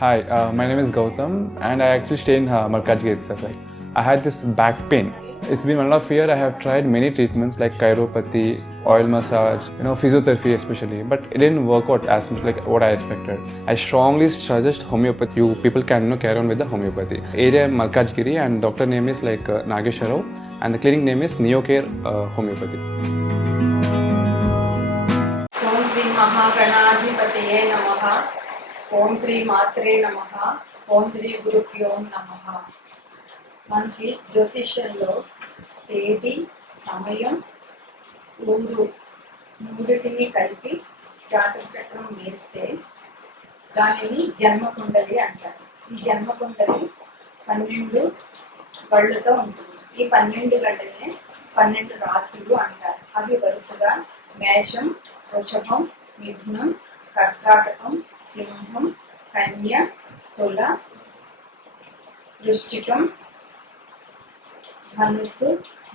Hi, my name is Gautam, and I actually stay in Malkajgiri itself. Like, I had this back pain. It's been 1.5 years. I have tried many treatments like chiropathy, oil massage, physiotherapy especially, but it didn't work out as much like what I expected. I strongly suggest homeopathy. You people can carry on with the homeopathy. Area Malkajgiri, and doctor name is like Nagesharao, and the clinic name is Neocare Homeopathy. ఓం శ్రీ మహాగణాధిపతయే నమః. ఓం శ్రీ మాత్రే నమః. ఓం శ్రీ గురుభ్యో నమః. మనకి జ్యోతిష్యంలో తేదీ, సమయం, ఊరు మూడిటిని కలిపి జాతక చక్రం వేస్తే దానిని జన్మకుండలి అంటారు. ఈ జన్మకుండలి 12 గళ్ళతో ఉంటుంది. ఈ 12 గళ్ళనే 12 రాశులు అంటారు. అవి వరుసగా మేషం, వృషభం, మిథునం, కర్కాటకం, సింహం, కన్య, తుల, వృశ్చికం, ధనుస్సు,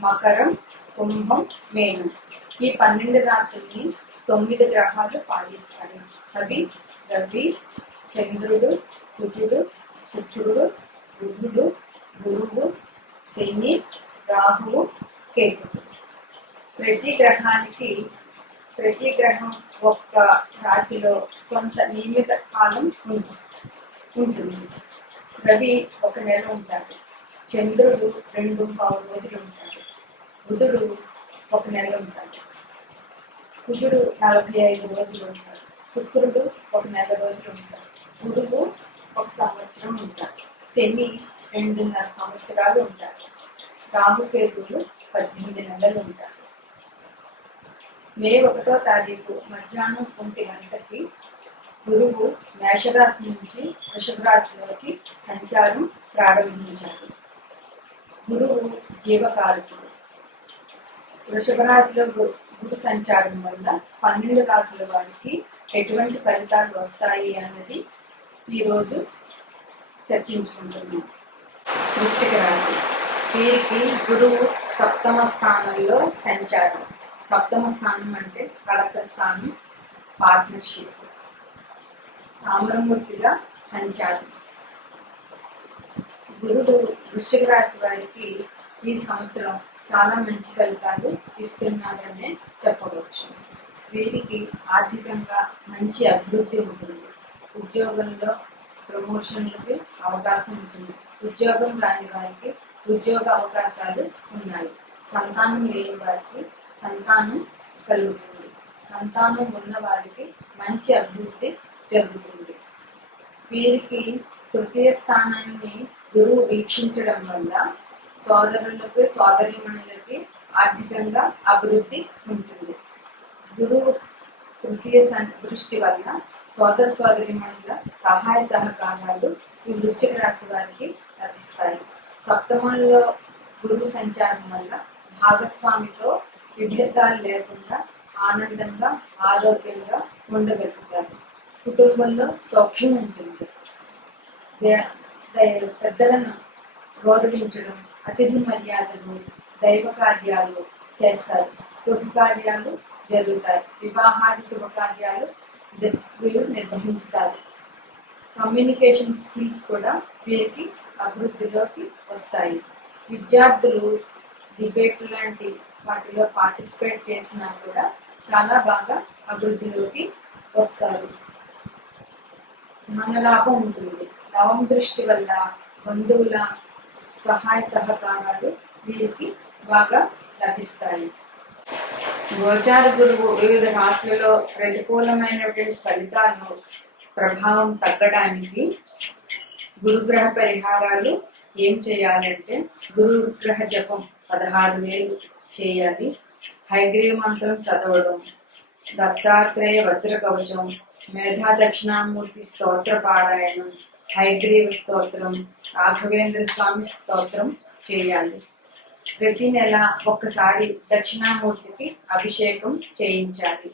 మకరం, కుంభం, మేనం. ఈ 12 రాశుల్ని 9 గ్రహాలు పాలిస్తాయి. అవి రవి, చంద్రుడు, కుజుడు, శుక్రుడు, బుధుడు, గురువు, శని, రాహువు, కేతువు. ప్రతి గ్రహం ఒక్క రాశిలో కొంత నియమిత కాలం ఉంటుంది. రవి 1 నెల ఉంటాడు, చంద్రుడు 2.5 రోజులు ఉంటాడు, బుధుడు 1 నెల ఉంటాడు, కుజుడు 45 రోజులు ఉంటాడు, శుక్రుడు 1 నెల రోజులు ఉంటాడు, గురువు 1 సంవత్సరం ఉంటాడు, శని 2.5 సంవత్సరాలు ఉంటాడు, రాహుకేతువులు 18 నెలలు ఉంటారు. మే 1వ తారీఖు మధ్యాహ్నం 1 గంటకి గురువు మేషరాశి నుంచి వృషభ రాశిలోకి సంచారం ప్రారంభించాడు. గురువు జీవకారకుడు. వృషభ రాశిలో గురు సంచారం వల్ల 12 రాశుల వారికి ఎటువంటి ఫలితాలు వస్తాయి అన్నది ఈరోజు చర్చించుకుంటున్నాం. వృశ్చిక రాశి వీరికి గురువు 7వ స్థానంలో సంచారం. 7వ స్థానం అంటే కళత్ర స్థానం, పార్ట్నర్షిప్. తామ్రమూర్తిగా సంచారం. గురుడు వృశ్చిక రాశి వారికి ఈ సంవత్సరం చాలా మంచి ఫలితాలు ఇస్తున్నారనే చెప్పవచ్చు. వీరికి ఆర్థికంగా మంచి అభివృద్ధి ఉంటుంది. ఉద్యోగంలో ప్రమోషన్లకి అవకాశం ఉంటుంది. ఉద్యోగం రాని వారికి ఉద్యోగ అవకాశాలు ఉన్నాయి. సంతానం లేని వారికి సంతానం కలుగుతుంది. సంతానం ఉన్న వారికి మంచి అభివృద్ధి జరుగుతుంది. వీరికి 3వ స్థానాన్ని గురువు వీక్షించడం వల్ల సోదరులకు, సోదరీమణులకి ఆర్థికంగా అభివృద్ధి ఉంటుంది. గురువు 3వ దృష్టి వల్ల సోదర సోదరీమణుల సహాయ సహకారాలు ఈ వృశ్చిక రాశి వారికి లభిస్తాయి. 7మంలో గురువు సంచారం వల్ల భాగస్వామితో విభేదాలు లేకుండా ఆనందంగా, ఆరోగ్యంగా ఉండగలుగుతారు. కుటుంబంలో సౌఖ్యం ఉంటుంది. పెద్దలను గౌరవించడం, అతిథి మర్యాదలు, దైవ కార్యాలు చేస్తారు. శుభకార్యాలు జరుగుతాయి. వివాహాది శుభకార్యాలు వీరు నిర్వహించుతారు. కమ్యూనికేషన్ స్కిల్స్ కూడా వీరికి అభివృద్ధిలోకి వస్తాయి. విద్యార్థులు డిబేట్ లాంటి వాటిలో పార్టిసిపేట్ చేసినా కూడా చాలా బాగా అభివృద్ధిలోకి వస్తారు. ధనలాభం ఉంటుంది. నవమ దృష్టి వల్ల బంధువుల సహాయ సహకారాలు వీరికి బాగా లభిస్తాయి. గోచార గురువు వివిధ రాశులలో ప్రతికూలమైనటువంటి ఫలితాలను ప్రభావం తగ్గడానికి గురుగ్రహ పరిహారాలు ఏం చేయాలంటే, గురుగ్రహ జపం 16,000 చేయాలి. హయగ్రీవ మంత్రం చదవడం, దత్తాత్రేయ వజ్ర కవచం, మేధా దక్షిణామూర్తి స్తోత్ర పారాయణం, హయగ్రీవ స్తోత్రం, రాఘవేంద్ర స్వామి స్తోత్రం చేయాలి. ప్రతి నెల ఒక్కసారి దక్షిణామూర్తికి అభిషేకం చేయించాలి.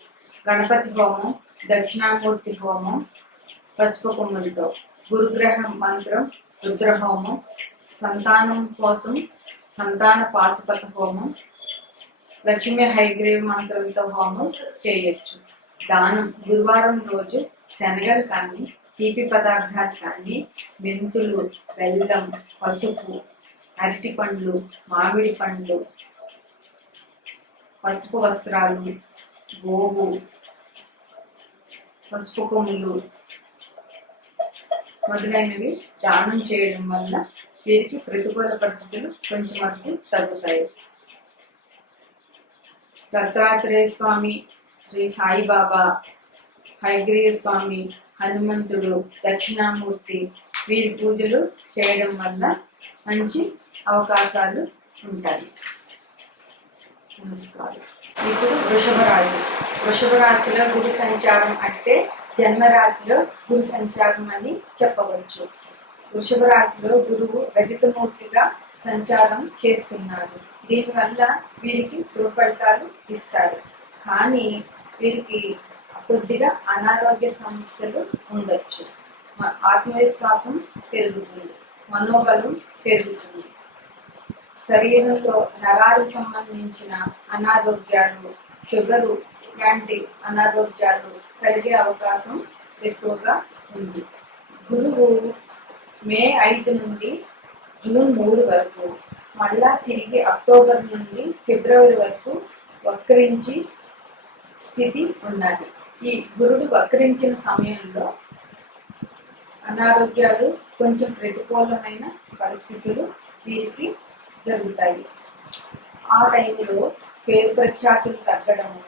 గణపతి హోమం, దక్షిణామూర్తి హోమం పసుపు కొమ్ములతో, గురుగ్రహ మంత్రం రుద్రహోమం, సంతానం కోసం సంతాన పాశుపత హోమం, లక్ష్మీ హయగ్రీవ మంత్రంతో హోమం చేయొచ్చు. దానం గురువారం రోజు శనగలు కానీ తీపి పదార్థాలు కానీ మెంతులు, బెల్లం, పసుపు, అరటి పండ్లు, మామిడి పండ్లు, పసుపు వస్త్రాలు, గోవు, పసుపు కొమ్ములు మొదలైనవి దానం చేయడం వల్ల వీరికి ప్రతికూల పరిస్థితులు కొంచెం వరకు తగ్గుతాయి. దత్తాత్రేయ స్వామి, శ్రీ సాయిబాబా, హయగ్రీవ స్వామి, హనుమంతుడు, దక్షిణామూర్తి వీరి పూజలు చేయడం వల్ల మంచి అవకాశాలు ఉంటాయి. నమస్కారం. ఇప్పుడు వృషభ రాశి. వృషభ రాశిలో గురు సంచారం అంటే జన్మరాశిలో గురు సంచారం అని చెప్పవచ్చు. వృషభ రాశిలో గురువు రజతమూర్తిగా సంచారం చేస్తున్నారు. దీనివల్ల వీరికి శుభ ఫలితాలు ఇస్తారు. కానీ వీరికి కొద్దిగా అనారోగ్య సమస్యలు ఉండొచ్చు. ఆత్మవిశ్వాసం పెరుగుతుంది, మనోబలం పెరుగుతుంది. శరీరంలో నరాలకు సంబంధించిన అనారోగ్యాలు, షుగరు లాంటి అనారోగ్యాలు కలిగే అవకాశం ఎక్కువగా ఉంది. గురువు మే 5 నుండి జూన్ 3 వరకు, మళ్ళా తిరిగి అక్టోబర్ నుండి ఫిబ్రవరి వరకు వక్రించి స్థితి ఉన్నది. ఈ గురుడు వక్రించిన సమయంలో అనారోగ్యాలు, కొంచెం ప్రతికూలమైన పరిస్థితులు వీరికి జరుగుతాయి. ఆ టైంలో పేరు ప్రఖ్యాతులు తగ్గడము,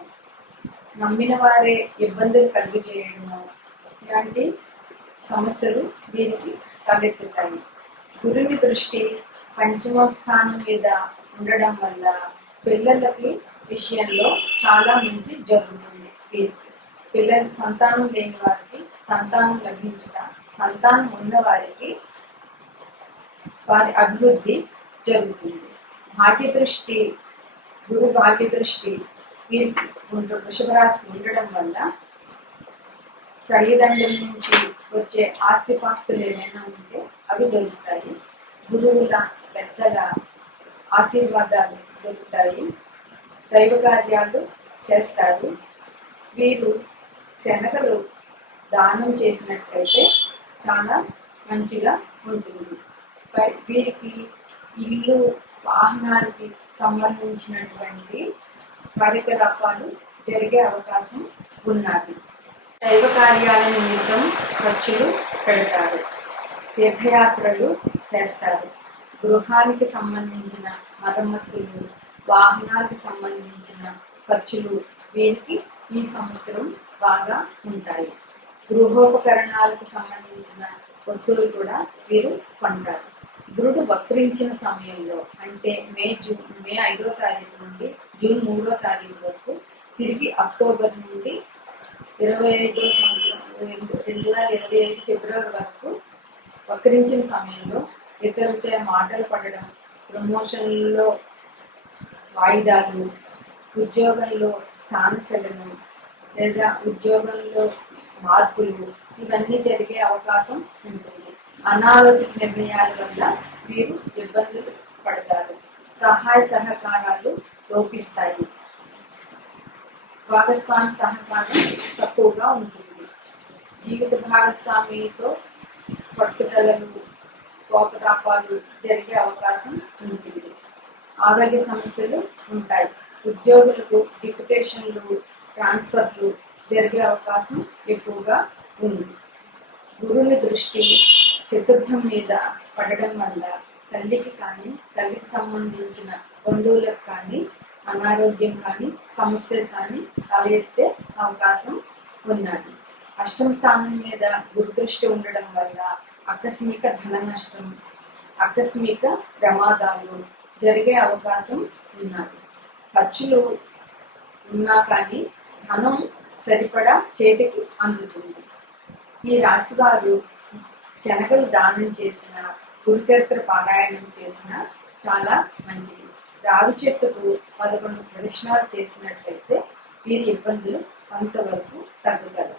నమ్మిన వారే ఇబ్బందులు కలిగజేయడము ఇలాంటి సమస్యలు వీరికి తలెత్తుతాయి. గురుని దృష్టి పంచమ స్థానం మీద ఉండడం వల్ల పిల్లలకి విషయంలో చాలా మంచి జరుగుతుంది. వీరికి పిల్లల సంతానం లేని వారికి సంతానం లభించుట, సంతానం ఉన్న వారికి వారి అభివృద్ధి జరుగుతుంది. భాగ్య దృష్టి, గురు భాగ్య దృష్టి వీరికి వృషభ రాశికి ఉండడం వల్ల తల్లిదండ్రుల నుంచి వచ్చే ఆస్తిపాస్తులు ఏమైనా ఉంటే అవి దొరుకుతాయి. గురువుల, పెద్దల ఆశీర్వాదాలు దొరుకుతాయి. దైవ కార్యాలు చేస్తారు. వీరు శనగలు దానం చేసినట్లయితే చాలా మంచిగా ఉంటుంది. వీరికి ఇల్లు, వాహనాలకి సంబంధించినటువంటి కార్యకలాపాలు జరిగే అవకాశం ఉన్నది. దైవ కార్యాల నిమిత్తం ఖర్చులు పెడతారు. తీర్థయాత్రలు చేస్తారు. గృహానికి సంబంధించిన మరమ్మతులు, వాహనాలకు సంబంధించిన ఖర్చులు వీరికి ఈ సంవత్సరం బాగా ఉంటాయి. గృహోపకరణాలకు సంబంధించిన వస్తువులు కూడా వీరు కొంటారు. గురుడు వక్రించిన సమయంలో అంటే మే 5వ తారీఖు నుండి జూన్ 3వ తారీఖు వరకు, తిరిగి అక్టోబర్ నుండి 25వ సంవత్సరం 2025 ఫిబ్రవరి వరకు వక్రించిన సమయంలో ఇతరుచే మాటలు పడడం, ప్రమోషన్లలో వాయిదాలు, ఉద్యోగంలో స్థానచలనం లేదా ఉద్యోగంలో మార్పులు ఇవన్నీ జరిగే అవకాశం ఉంటుంది. అనాలోచిత నిర్ణయాల వల్ల వీరు ఇబ్బందులు పడతారు. సహాయ సహకారాలు లోపిస్తాయి. భాగస్వామి సహకారం తక్కువగా ఉంటుంది. జీవిత భాగస్వామితో పట్టుదలలు, కోపతాపాలు జరిగే అవకాశం ఉంటుంది. ఆరోగ్య సమస్యలు ఉంటాయి. ఉద్యోగులకు డిప్యుటేషన్లు, ట్రాన్స్ఫర్లు జరిగే అవకాశం ఎక్కువగా ఉంది. గురుని దృష్టి చతుర్థం మీద పడడం వల్ల తల్లికి కానీ, తల్లికి సంబంధించిన బంధువులకు కానీ అనారోగ్యం కానీ, సమస్యలు కానీ తలెత్తే అవకాశం ఉన్నది. అష్టమ స్థానం మీద గురుదృష్టి ఉండడం వల్ల ఆకస్మిక ధన నష్టం, ఆకస్మిక ప్రమాదాలు జరిగే అవకాశం ఉన్నది. ఖర్చులు ఉన్నా కానీ ధనం సరిపడా చేతికి అందుతుంది. ఈ రాశి వారు శనగలు దానం చేసిన, గురుచరిత్ర పారాయణం చేసిన చాలా మంచిది. రావి చెట్టుకు 11 ప్రదక్షిణాలు చేసినట్లయితే వీరి ఇబ్బందులు కొంతవరకు తగ్గుతాయి.